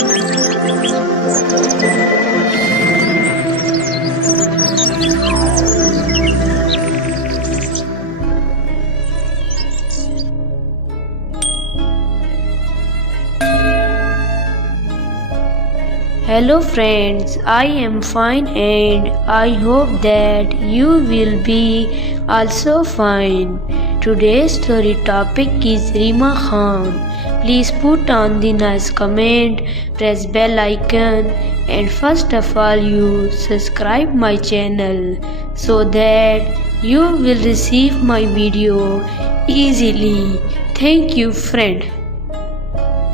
Hello friends, I am fine and I hope that you will be also fine. Today's story topic is Reema Khan. Please put on the nice comment, press bell icon and first of all you subscribe my channel so that you will receive my video easily. Thank you friend.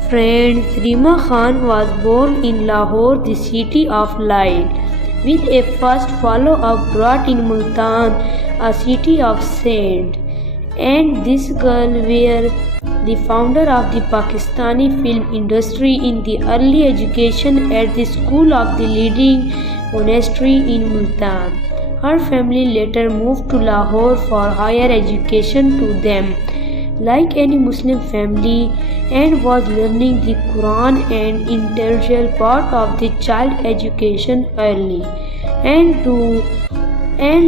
Friends, Reema Khan was born in Lahore, the city of light, with a first follow-up brought in Multan, a city of sand. And this girl were the founder of the Pakistani film industry in the early education at the school of the leading monastery in Multan. Her family later moved to Lahore for higher education to them, like any Muslim family, and was learning the Quran and integral part of the child education early, and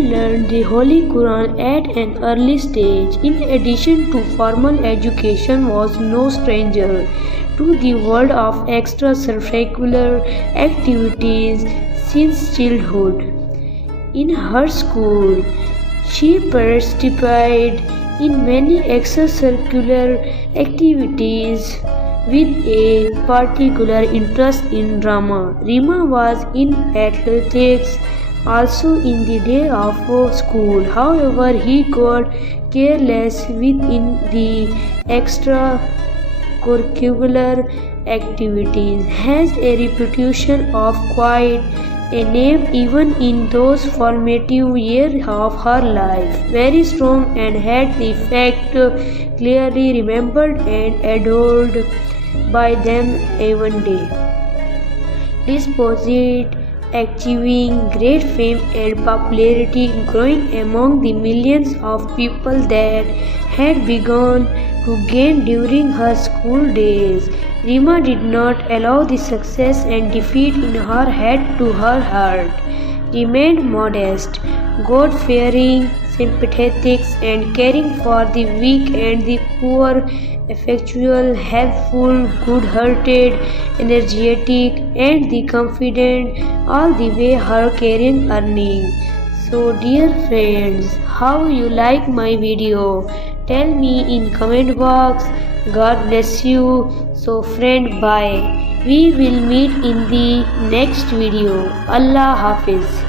learned the Holy Quran at an early stage. In addition to formal education, was no stranger to the world of extracurricular activities since childhood. In her school, she participated in many extracurricular activities with a particular interest in drama. Reema was in athletics also in the day of school. However, he got careless within the extracurricular activities, has a reputation of quite a name even in those formative years of her life, very strong and had the fact clearly remembered and adored by them even day. Despite achieving great fame and popularity, growing among the millions of people that had begun to gain during her school days, Reema did not allow the success and defeat in her head to her heart, remained modest, God-fearing, sympathetic and caring for the weak and the poor, affectual, helpful, good-hearted, energetic and the confident, all the way her career earning. So dear friends, how you like my video? Tell me in comment box. God bless you. So friend, bye. We will meet in the next video. Allah Hafiz.